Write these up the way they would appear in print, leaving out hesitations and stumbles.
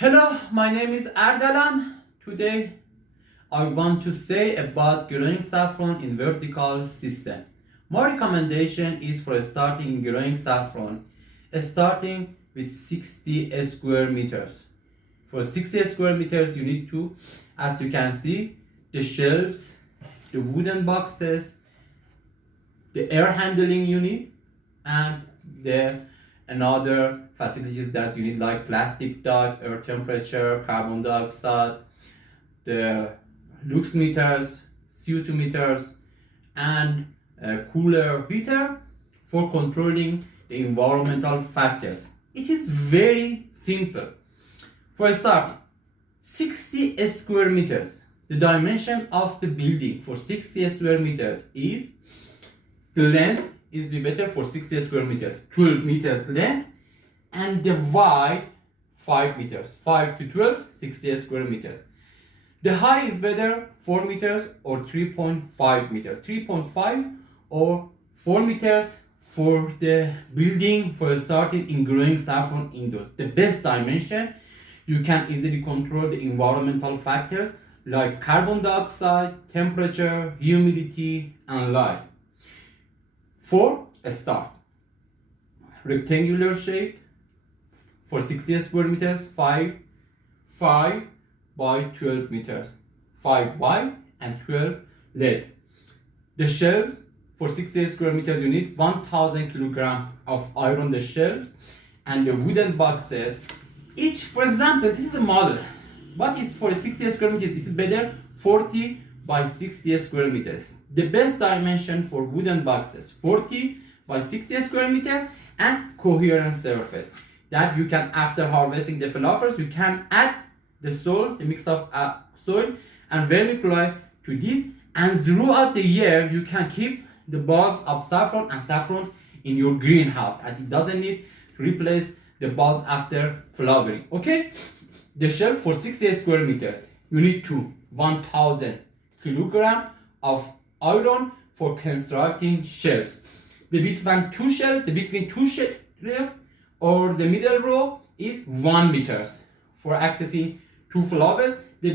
Hello, my name is Ardalan. Today I want to say about growing saffron in vertical system. My recommendation is for starting in growing saffron, starting with 60 square meters. For 60 square meters you need to, as you can see, the shelves, the wooden boxes, the air handling unit, and the another facilities that you need like plastic duct, air temperature, carbon dioxide, the lux meters, CO2 meters, and a cooler heater for controlling the environmental factors. It is very simple. For starting, 60 square meters. The dimension of the building for 60 square meters is, the length is be better for 60 square meters, 12 meters length, and the wide 5 meters, 5 to 12, 60 square meters. The height is better 4 meters or 3.5 meters, 3.5 or 4 meters for the building for starting in growing saffron indoors. The best dimension. You can easily control the environmental factors like carbon dioxide, temperature, humidity, and light. For a start, rectangular shape for 60 square meters, 5 by 12 meters, 5 wide and 12 length. The shelves for 60 square meters you need 1000 kilograms of iron, the shelves, and the wooden boxes. Each, for example, this is a model. What is for 60 square meters? This is better 40 by 60 square meters. The best dimension for wooden boxes, 40 by 60 square meters, and coherent surface. That you can, after harvesting the flowers, you can add the soil, the mix of soil and vermiculite to this, and throughout the year you can keep the bulbs of saffron and saffron in your greenhouse, and it doesn't need to replace the bulbs after flowering. Okay, the shelf for 60 square meters you need 1000 kilograms of iron for constructing shelves. The between two shelves or the middle row is 1 meters for accessing two flowers. The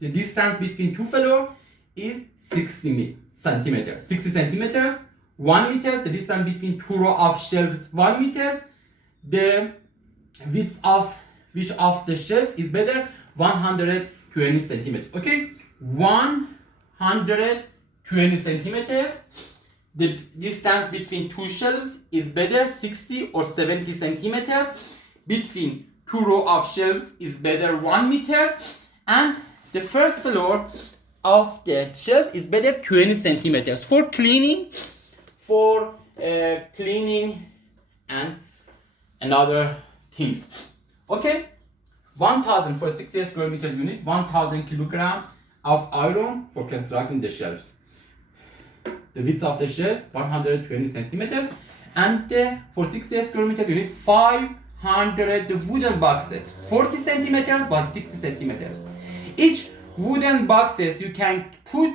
distance between two flowers is 60 centimeters. 60 centimeters, 1 meter. The distance between two rows of shelves, 1 meter. The width of which of the shelves is better, 120 centimeters. Okay, 120 centimeters. The distance between two shelves is better, 60 or 70 centimeters. Between two rows of shelves is better, 1 meter. And the first floor of the shelf is better, 20 centimeters for cleaning, and another things. Okay, 1000 for 60 square meters unit, 1000 kilograms of iron for constructing the shelves. The width of the shelves 120 centimeters, and for 60 square meters unit 500 wooden boxes, 40 centimeters by 60 centimeters. Each wooden boxes you can put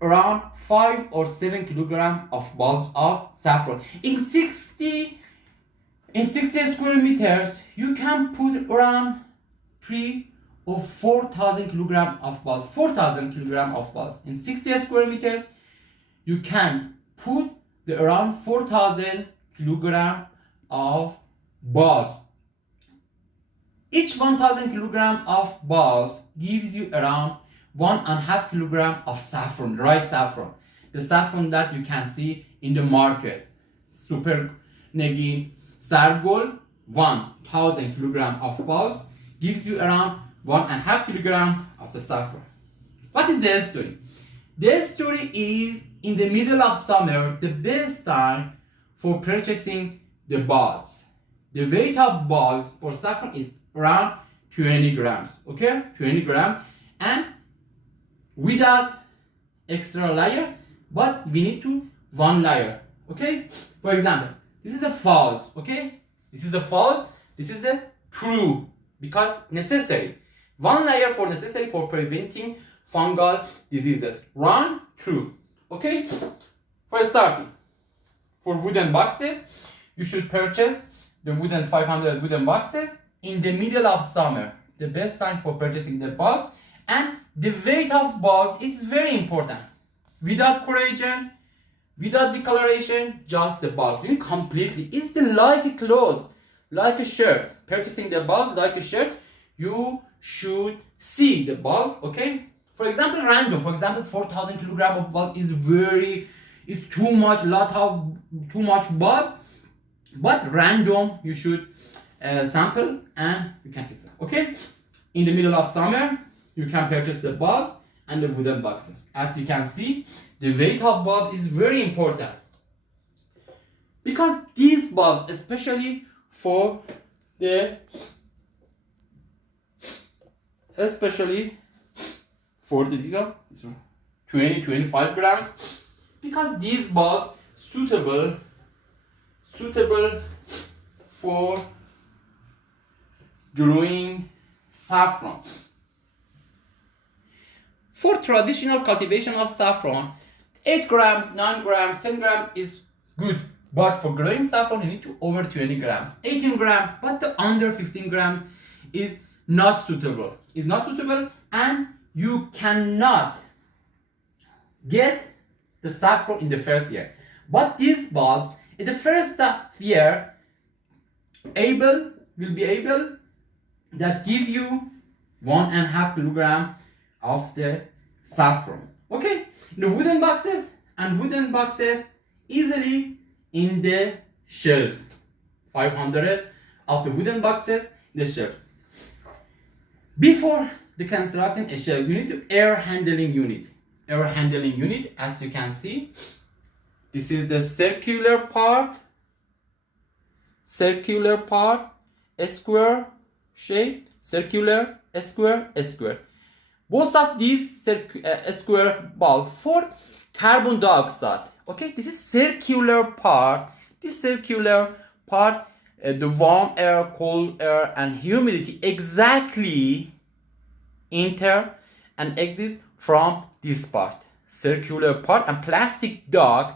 around 5 or 7 kilograms of bulbs of saffron. In 60 square meters you can put around 3 or 4,000 kilograms of bulbs, 4,000 kilograms of bulbs. In 60 square meters you can put around 4,000 kilograms of bulbs. Each 1,000 kilograms of bulbs gives you around 1.5 kilograms of saffron, dry saffron. The saffron that you can see in the market. Super Negin, Sargol, 1,000 kilograms of bulbs gives you around 1.5 kilograms of the saffron. What is the story? The story is in the middle of summer, the best time for purchasing the bulbs. The weight of bulb for saffron is around 20 grams. Okay, 20 grams, and without extra layer, but we need to one layer. Okay, for example, this is a false. Okay, this is a false. This is a true, because necessary. One layer for necessary for preventing fungal diseases. One, true. Okay, for starting, for wooden boxes, you should purchase the 500 wooden boxes in the middle of summer, the best time for purchasing the bulb. And the weight of bulb is very important. Without corrosion, without discoloration, just the bulb. You completely. It's like a clothes, like a shirt. Purchasing the bulb like a shirt, you should see the bulb, okay? For example, random. For example, 4,000 kilogram of bulb is it's too much, too much bulb. But random, you should sample and you can pick them, okay? In the middle of summer, you can purchase the bulb and the wooden boxes. As you can see, the weight of bulb is very important. Because these bulbs, especially for the 20-25 grams, because these bulbs suitable for growing saffron. For traditional cultivation of saffron, 8 grams, 9 grams, 10 grams is good. But for growing saffron, you need to over 20 grams, 18 grams, but the under 15 grams is not suitable. It's not suitable, and you cannot get the saffron in the first year. But these bulbs, in the first year, will be able that give you 1.5 kilogram of the saffron. Okay, the wooden boxes easily in the shelves. 500 of the wooden boxes in the shelves. Before the constructing a shelves, you need to air handling unit. Air handling unit, as you can see, this is the circular part, a square shape, circular, a square. Both of these square bulb for carbon dioxide. Okay, this is circular part. This circular part, the warm air, cold air, and humidity exactly enter and exist from this part, circular part, and plastic dog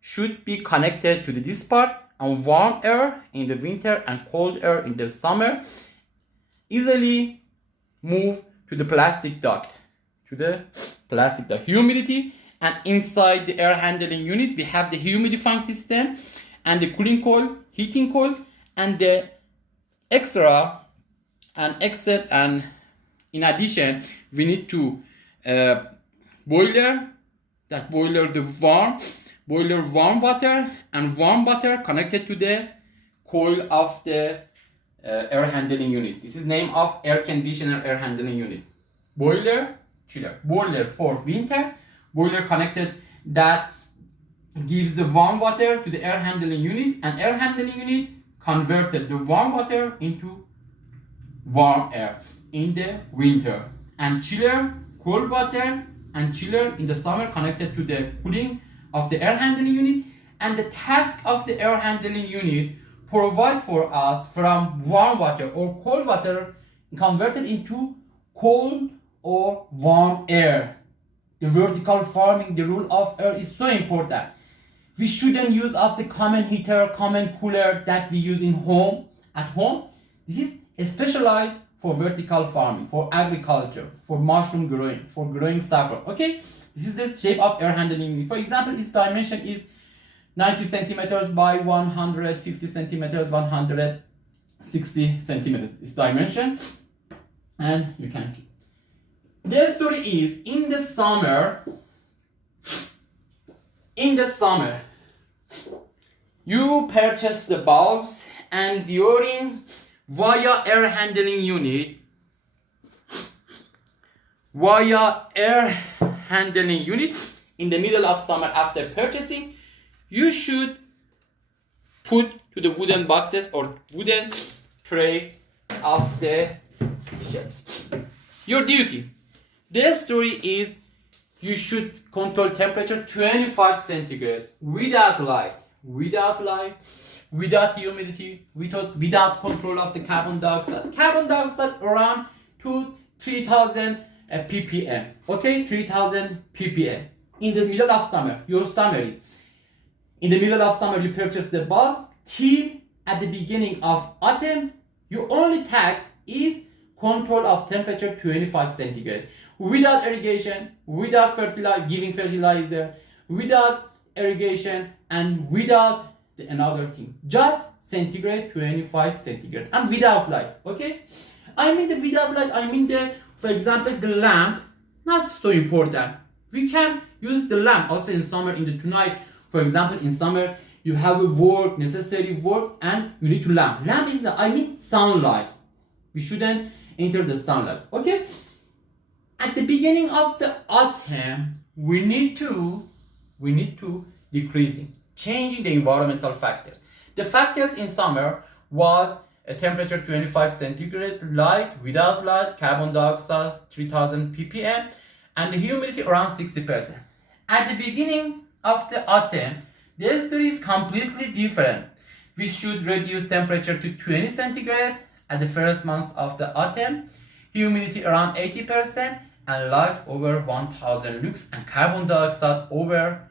should be connected to this part, and warm air in the winter and cold air in the summer easily move to the plastic duct, humidity. And inside the air handling unit, we have the humidifying system and the cooling coil, heating coil, and the extra and except, and in addition, we need to boiler the warm water, and warm water connected to the coil of the air handling unit. This is name of air conditioner air handling unit. Boiler, chiller. Boiler for winter, boiler connected that gives the warm water to the air handling unit, and air handling unit converted the warm water into warm air in the winter, and chiller, cold water, and chiller in the summer connected to the cooling of the air handling unit. And the task of the air handling unit provide for us from warm water or cold water converted into cold or warm air. The vertical farming, the rule of air is so important. We shouldn't use of the common heater, common cooler that we use at home. This is specialized for vertical farming, for agriculture, for mushroom growing, for growing saffron. Okay, this is the shape of air handling unit. For example, its dimension is 90 centimeters by 150 centimeters, 160 centimeters. Its dimension, and you can keep. The story is in the summer, you purchase the bulbs, and during via air handling unit, in the middle of summer after purchasing, you should put to the wooden boxes or wooden tray of the shelves. Your duty. The story is you should control temperature 25 centigrade without light, without humidity, without control of the carbon dioxide. Carbon dioxide around 3,000 ppm. Okay, 3,000 ppm. In the middle of summer, your summary. In the middle of summer, you purchase the bulbs till at the beginning of autumn, Your only task is control of temperature 25 centigrade. Without irrigation, without giving fertilizer, without irrigation, and without another thing. Just centigrade, 25 centigrade, and without light. Okay? I mean the without light, I mean for example, the lamp, not so important. We can use the lamp also in summer, in the tonight. For example, in summer, you have a work, necessary work, and you need to lamp. Lamp is I mean sunlight. We shouldn't enter the sunlight. Okay? At the beginning of the autumn, we need to decreasing, changing the environmental factors. The factors in summer was a temperature 25 centigrade, light, without light, carbon dioxide 3000 ppm, and the humidity around 60%. At the beginning of the autumn, the story is completely different. We should reduce temperature to 20 centigrade at the first months of the autumn, humidity around 80%, and light over 1000 lux, and carbon dioxide over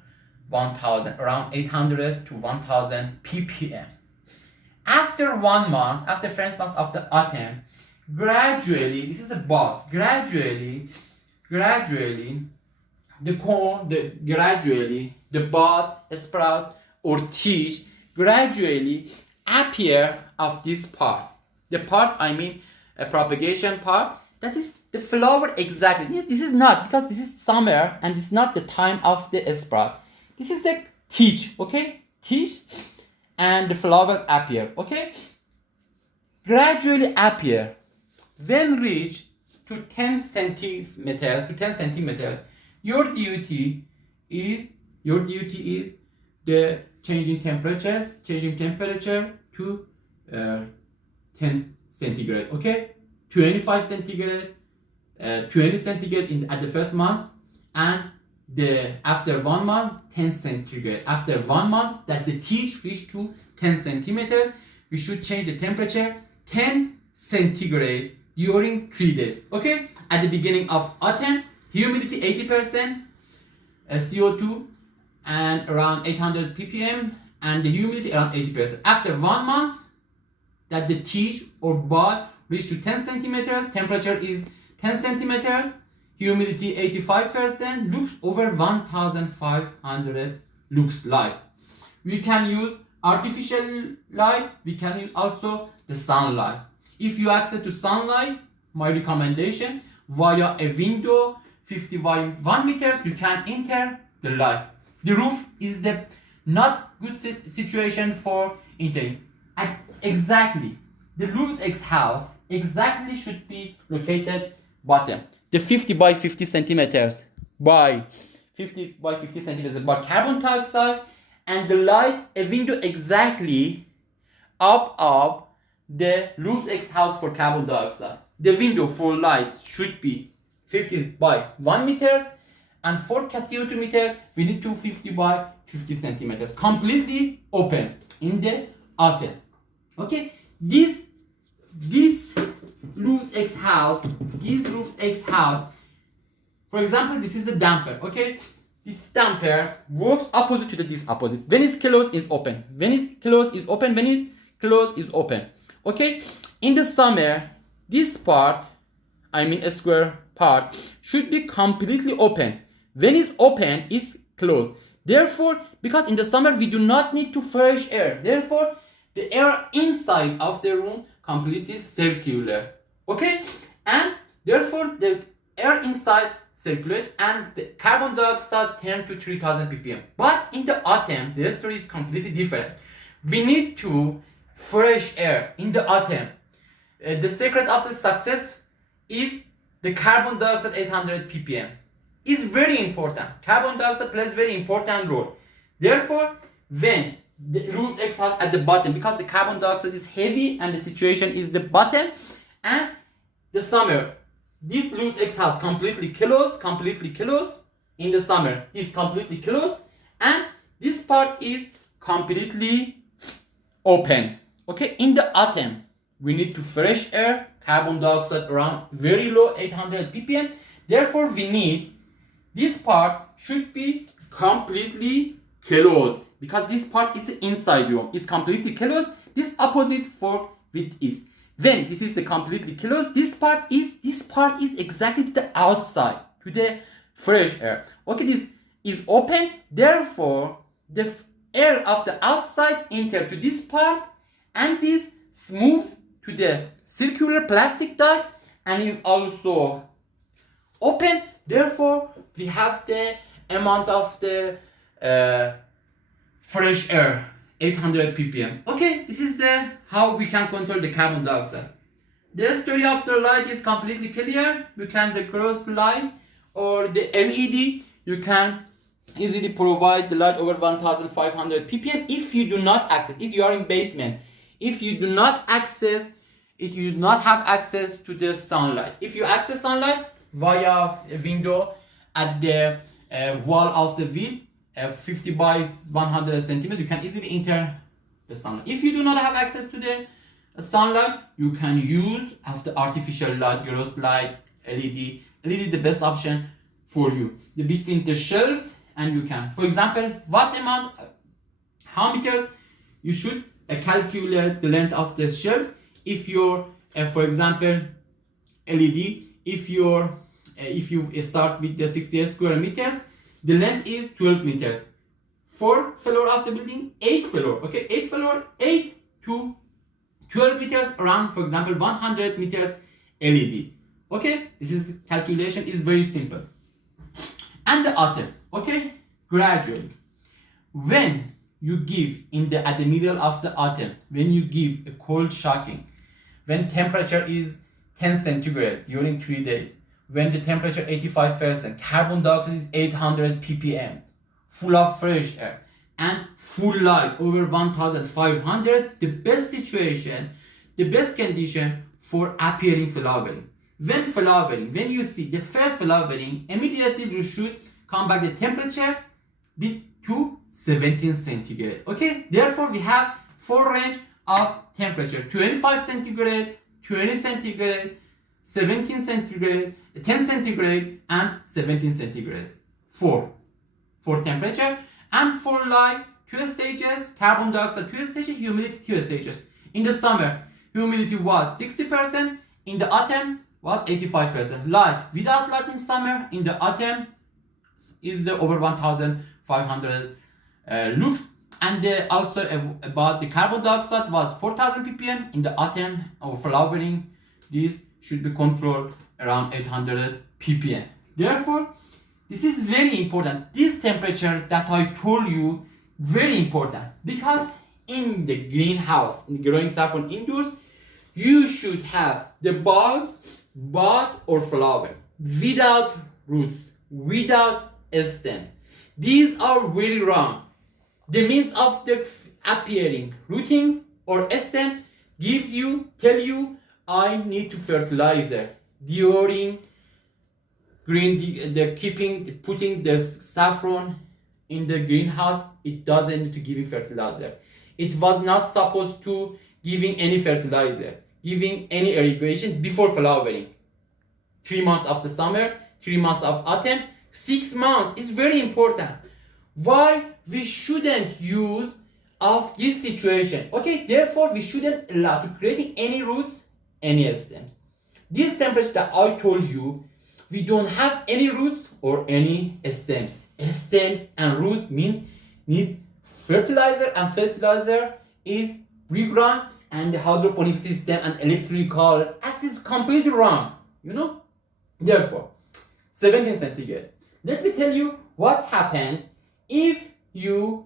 1000, around 800 to 1000 ppm. After 1 month, after first month of the autumn, gradually, this is a box, gradually, the corn, the bud, sprout, or tige gradually appear of this part. The part, I mean a propagation part, that is the flower exactly. This is not, because this is summer and it's not the time of the sprout. This is the tige, okay? Tige, and the flowers appear, okay? Gradually appear. When reach to 10 centimeters, your duty is the changing temperature to 10 centigrade, okay? 25 centigrade, 20 centigrade at the first month, and after 1 month 10 centigrade. After 1 month that the tige reached to 10 centimeters, we should change the temperature 10 centigrade during 3 days. Okay, at the beginning of autumn, humidity 80%, CO2 and around 800 ppm, and the humidity around 80%. After 1 month that the tige or bud reached to 10 centimeters, temperature is 10 centimeters, humidity 85%, lux over 1500 lux light. We can use artificial light, we can use also the sunlight. If you access to sunlight, my recommendation, via a window 50 by 1 meters, you can enter the light. The roof is the not good situation for entering. Exactly, the roof's house exactly should be located bottom. The 50 by 50 centimeters by 50 by 50 centimeters by carbon dioxide, and the light, a window exactly up of the roof's house for carbon dioxide. The window for light should be 50 by 1 meters, and for CO2 meters we need 250 by 50 centimeters, completely open in the autumn. Okay, this roof's house, for example, this is the damper. Okay, this damper works opposite to this opposite. When it's closed, is open. When it's closed, is open. When it's closed, is open. Okay, in the summer, this part, I mean a square part, should be completely open. When it's open, it's closed. Therefore, because in the summer we do not need to fresh air, therefore the air inside of the room completely circular. Okay, and therefore the air inside circulate and the carbon dioxide turn to 3000 ppm. But in the autumn, the story is completely different. We need to fresh air in the autumn. The secret of the success is the carbon dioxide 800 ppm. Is very important. Carbon dioxide plays very important role. Therefore, when the roof's exhaust at the bottom, because the carbon dioxide is heavy and the situation is the bottom, and the summer, this roof's exhaust completely closed in the summer, is completely closed, and this part is completely open. Okay, in the autumn, we need to fresh air, carbon dioxide around very low 800 ppm. Therefore, we need this part should be completely closed, because this part is inside room, is completely closed. This opposite for with is When this is the completely closed, this part is exactly to the outside, to the fresh air. Okay, this is open, therefore the air of the outside enter to this part, and this moves to the circular plastic duct and is also open. Therefore, we have the amount of the fresh air, 800 ppm. Okay, this is the how we can control the carbon dioxide. The story of the light is completely clear. You can the cross light or the LED. You can easily provide the light over 1500 ppm if you do not access. If you are in basement, if you do not access, if you do not have access to the sunlight. If you access sunlight via a window at the wall of the width 50 by 100 centimeters, you can easily enter the sunlight. If you do not have access to the sunlight, you can use the artificial light, gross light, LED. LED is the best option for you. The between the shelves, and you can, for example, what amount, how meters you should calculate the length of the shelves. If your, for example, LED, if you start with the 60 square meters, the length is 12 meters. 4 floor of the building, 8 floor. Okay, 8 floor, 8 to 12 meters around, for example, 100 meters LED. Okay, this is calculation is very simple. And the autumn. Okay, gradually. When you give at the middle of the autumn, when you give a cold shocking, when temperature is 10 centigrade during 3 days, when the temperature 85%, carbon dioxide is 800 ppm, full of fresh air, and full light over 1500, the best situation, the best condition for appearing flowering. When you see the first flowering, immediately you should come back the temperature to 17 centigrade. Okay, therefore we have 4 range of temperature: 25 centigrade, 20 centigrade, 17 centigrade, 10 centigrade, and 17 centigrade. 4 temperature, and for light 2 stages, carbon dioxide 2 stages, humidity 2 stages. In the summer, humidity was 60%, in the autumn was 85%. Light, without light in summer, in the autumn is the over 1500 lux. And also about the carbon dioxide was 4000 ppm in the autumn or flowering. This should be controlled around 800 ppm. Therefore, this is very important. This temperature that I told you, very important, because in the greenhouse, in growing saffron indoors, you should have the bulbs bud or flower without roots, without stems. These are very wrong. The means of the appearing rootings or stem tell you I need to fertilizer during putting the saffron in the greenhouse. It doesn't need to give you fertilizer. It was not supposed to giving any fertilizer, giving any irrigation before flowering. 3 months of the summer, 3 months of autumn, 6 months is very important. Why we shouldn't use of this situation? Okay, therefore we shouldn't allow to creating any roots, any stems. This temperature that I told you, we don't have any roots or any stems. Stems and roots needs fertilizer, and fertilizer is regrown, and the hydroponic system and electrical as is completely wrong. Therefore 17 centigrade. Let me tell you what happened if you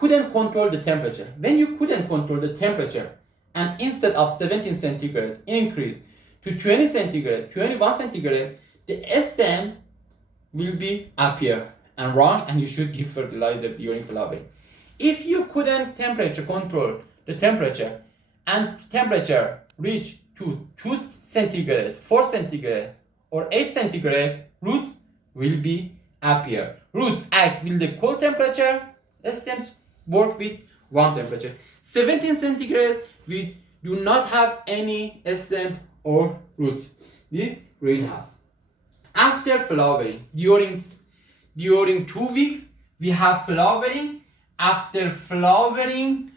couldn't control the temperature. When you couldn't control the temperature, and instead of 17 centigrade increase to 20 centigrade, 21 centigrade, the stems will be appear and wrong, and you should give fertilizer during flowering. If you couldn't control the temperature, and temperature reach to 2 centigrade, 4 centigrade, or 8 centigrade, roots will be appear. Roots act with the cold temperature, stems work with warm temperature. 17 centigrade, we do not have any stem or roots. This greenhouse. After flowering, during 2 weeks, we have flowering. After flowering,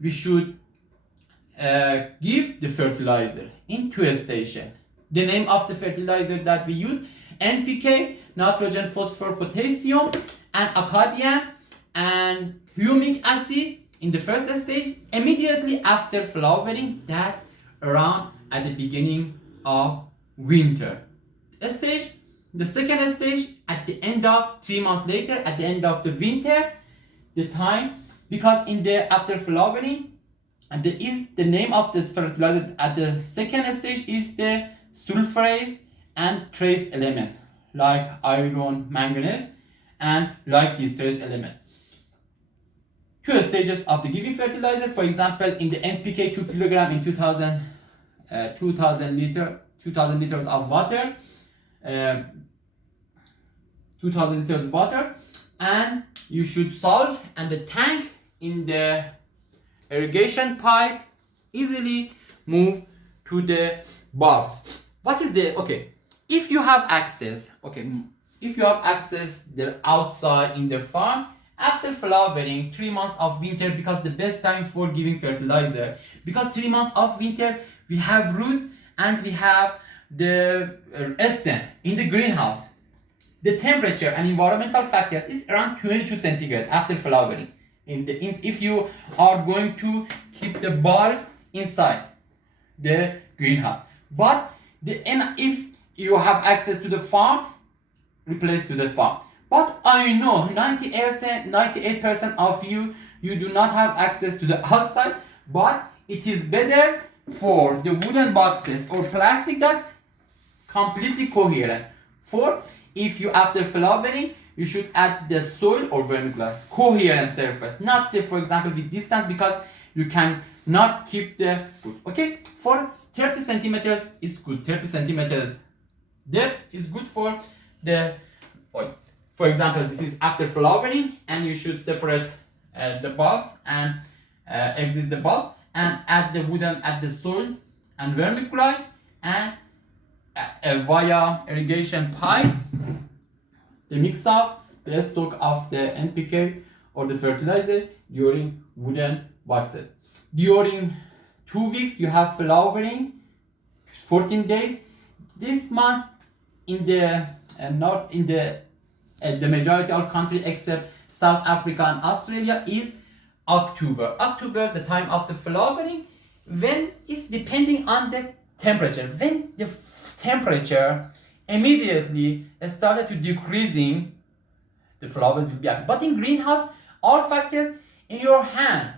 we should give the fertilizer in two stations. The name of the fertilizer that we use, NPK, nitrogen, phosphor, potassium, and acadian and humic acid in the first stage, immediately after flowering, that around at the beginning of winter stage. The second stage at the end of 3 months later, at the end of the winter, the time, because in the after flowering, and the name of this fertilizer at the second stage is the sulfurase and trace element like iron, manganese, and like these trace element. Two stages of the giving fertilizer. For example, in the NPK 2 kilogram in 2000 liters of water, 2000 liters water, and you should salt, and the tank in the irrigation pipe easily move to the bulbs. What is the, okay, if you have access, there outside in the farm, after flowering 3 months of winter, because the best time for giving fertilizer, because 3 months of winter we have roots and we have the stem in the greenhouse. The temperature and environmental factors is around 22 centigrade after flowering. If you are going to keep the bulbs inside the greenhouse, but if you have access to the farm, replace to the farm. But I know 98% of you do not have access to the outside, but it is better for the wooden boxes or plastic that's completely coherent. For if you after flowering, you should add the soil or vermiculass, coherent surface, not the, for example, with distance, because you can not keep the root. Okay, for 30 centimeters is good. 30 centimeters depth is good for the oil. For example, this is after flowering, and you should separate the bulbs and exit the bulb, and add the soil and vermiculite, and via irrigation pipe, the mix up the stock of the NPK or the fertilizer during wooden boxes. During 2 weeks you have flowering, 14 days. This month in the north, in the majority of country except South Africa and Australia, is October. October is the time of the flowering, when it's depending on the temperature. When the temperature immediately started to decreasing, the flowers will be active. But in greenhouse, all factors in your hand,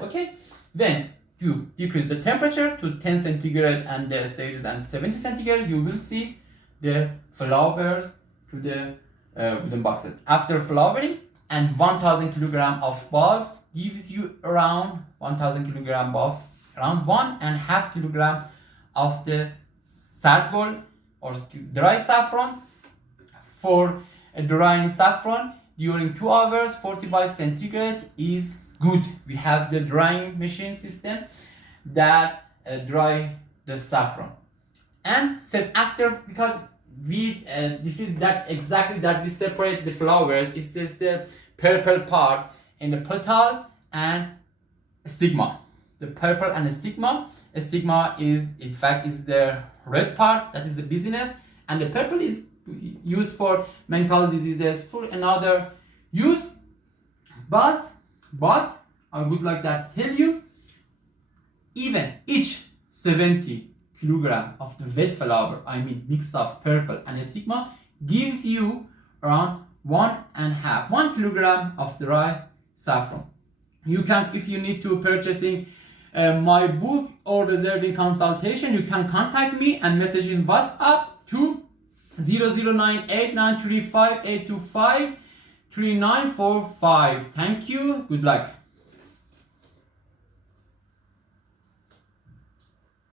okay? When you decrease the temperature to 10 centigrade and the stages and 70 centigrade, you will see the flowers to the wooden boxes. After flowering, and 1000 kilogram of bulbs gives you around 1000 kilogram of, around 1.5 kilogram of the sargol or dry saffron. For a drying saffron during 2 hours 45 centigrade is good. We have the drying machine system that dry the saffron, and set after, because we this is that exactly that we separate the flowers. It's just the purple part in the petal and stigma. The purple and the stigma is in fact is the red part, that is the business, and the purple is used for mental diseases, for another use. But I would like to tell you, even each 70 kilogram of the wet flower, I mean mix of purple and stigma, gives you around 1 kilogram of dry saffron. You can, if you need to purchasing my book or reserving consultation, you can contact me and message in WhatsApp to 00989358253945. Thank you. Good luck.